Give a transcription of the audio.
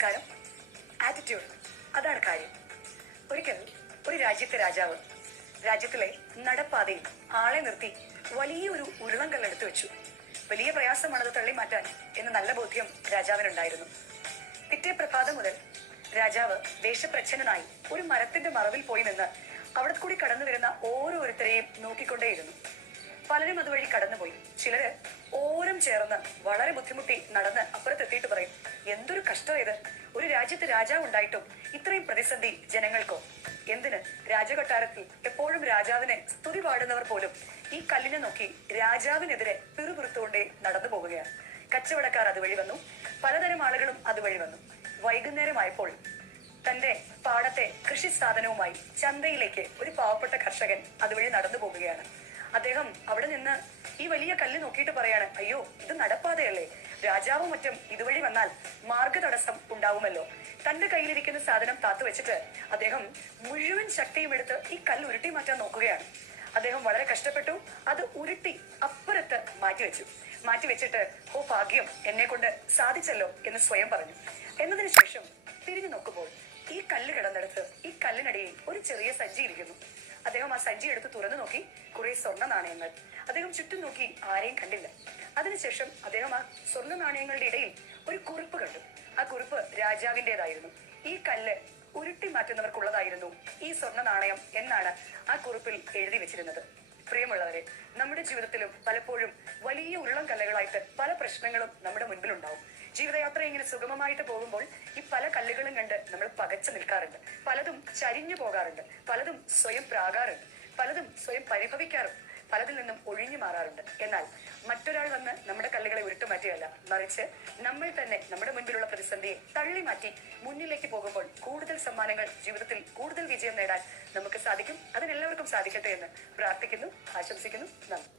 നമസ്കാരം. ആറ്റിറ്റ്യൂഡ്, അതാണ് കാര്യം. ഒരിക്കൽ ഒരു രാജ്യത്തെ രാജാവ് രാജ്യത്തിലെ നടപ്പാതയിൽ ആളെ നിർത്തി വലിയൊരു ഉരുളങ്കല്ലെടുത്ത് വെച്ചു. വലിയ പ്രയാസമാണത് തള്ളി മാറ്റാൻ എന്ന് നല്ല ബോധ്യം രാജാവിനുണ്ടായിരുന്നു. പിറ്റേ പ്രഭാതം മുതൽ രാജാവ് ദേശപ്രച്ഛന്നനായി ഒരു മരത്തിന്റെ മറവിൽ പോയി നിന്ന് അവിടെ കൂടി കടന്നു വരുന്ന ഓരോരുത്തരെയും നോക്കിക്കൊണ്ടേയിരുന്നു. പലരും അതുവഴി കടന്നുപോയി. ചിലര് ഓരം ചേർന്ന് വളരെ ബുദ്ധിമുട്ടി നടന്ന് അപ്പുറത്തെത്തിയിട്ട് പറയും, എന്തൊരു കഷ്ടം ഇത്, ഒരു രാജ്യത്ത് രാജാവ് ഉണ്ടായിട്ടും ഇത്രയും പ്രതിസന്ധി ജനങ്ങൾക്കോ? എന്തിന്? രാജകൊട്ടാരത്തിൽ എപ്പോഴും രാജാവിനെ സ്തുതി പാടുന്നവർ പോലും ഈ കല്ലിനെ നോക്കി രാജാവിനെതിരെ പിറുപിറുത്തുകൊണ്ടേ നടന്നു പോവുകയാണ്. കച്ചവടക്കാർ അതുവഴി വന്നു, പലതരം ആളുകളും അതുവഴി വന്നു. വൈകുന്നേരമായപ്പോൾ തന്റെ പാടത്തെ കൃഷി സാധനവുമായി ചന്തയിലേക്ക് ഒരു പാവപ്പെട്ട കർഷകൻ അതുവഴി നടന്നു പോകുകയാണ്. അദ്ദേഹം അവിടെ നിന്ന് ഈ വലിയ കല്ല് നോക്കിയിട്ട് പറയാണ്, അയ്യോ, ഇത് നടപ്പാതയല്ലേ, രാജാവും മറ്റും ഇതുവഴി വന്നാൽ മാർഗ തടസ്സം ഉണ്ടാവുമല്ലോ. തന്റെ കയ്യിലിരിക്കുന്ന സാധനം താത്തു വെച്ചിട്ട് അദ്ദേഹം മുഴുവൻ ശക്തിയും എടുത്ത് ഈ കല്ല് ഉരുട്ടി മാറ്റാൻ നോക്കുകയാണ്. അദ്ദേഹം വളരെ കഷ്ടപ്പെട്ടു, അത് ഉരുട്ടി അപ്പുറത്ത് മാറ്റിവെച്ചിട്ട് ഓ ഭാഗ്യം, എന്നെ കൊണ്ട് സാധിച്ചല്ലോ എന്ന് സ്വയം പറഞ്ഞു. എന്നതിന് ശേഷം തിരിഞ്ഞു നോക്കുമ്പോൾ ഈ കല്ല് കിടന്നെടുത്ത് ഈ കല്ലിനടിയിൽ ഒരു ചെറിയ സഞ്ചി ഇരിക്കുന്നു. അദ്ദേഹം ആ സഞ്ചി എടുത്ത് തുറന്നു നോക്കി, കുറെ സ്വർണ്ണ നാണയങ്ങൾ. അദ്ദേഹം ചുറ്റും നോക്കി, ആരെയും കണ്ടില്ല. അതിനുശേഷം അദ്ദേഹം ആ സ്വർണ്ണ നാണയങ്ങളുടെ ഇടയിൽ ഒരു കുറിപ്പ് കണ്ടു. ആ കുറിപ്പ് രാജാവിന്റേതായിരുന്നു. ഈ കല്ല് ഉരുട്ടി മാറ്റുന്നവർക്കുള്ളതായിരുന്നു ഈ സ്വർണ്ണ നാണയം എന്നാണ് ആ കുറിപ്പിൽ എഴുതി വെച്ചിരുന്നത്. പ്രിയമുള്ളവരെ, നമ്മുടെ ജീവിതത്തിലും പലപ്പോഴും വലിയ ഉരുളം കല്ലുകളായിട്ട് പല പ്രശ്നങ്ങളും നമ്മുടെ മുൻപിലുണ്ടാവും. ജീവിതയാത്ര ഇങ്ങനെ സുഗമമായിട്ട് പോകുമ്പോൾ ഈ പല കല്ലുകളും കണ്ട് നമ്മൾ പകച്ചു നിൽക്കാറുണ്ട്. പലതും ചരിഞ്ഞു പോകാറുണ്ട്, പലതും സ്വയം പ്രാകാറുണ്ട്, പലതും സ്വയം പരിഭവിക്കാറുണ്ട്, പലതിൽ നിന്നും ഒഴിഞ്ഞു മാറാറുണ്ട്. എന്നാൽ മറ്റൊരാൾ വന്ന് നമ്മുടെ കല്ലുകളെ ഉരുട്ടുമാറ്റുകയല്ല, മറിച്ച് നമ്മൾ തന്നെ നമ്മുടെ മുൻപിലുള്ള പ്രതിസന്ധിയെ തള്ളി മാറ്റി മുന്നിലേക്ക് പോകുമ്പോൾ കൂടുതൽ സമ്മാനങ്ങൾ, ജീവിതത്തിൽ കൂടുതൽ വിജയം നേടാൻ നമുക്ക് സാധിക്കും. അതിനെല്ലാവർക്കും സാധിക്കട്ടെ എന്ന് പ്രാർത്ഥിക്കുന്നു, ആശംസിക്കുന്നു. നന്ദി.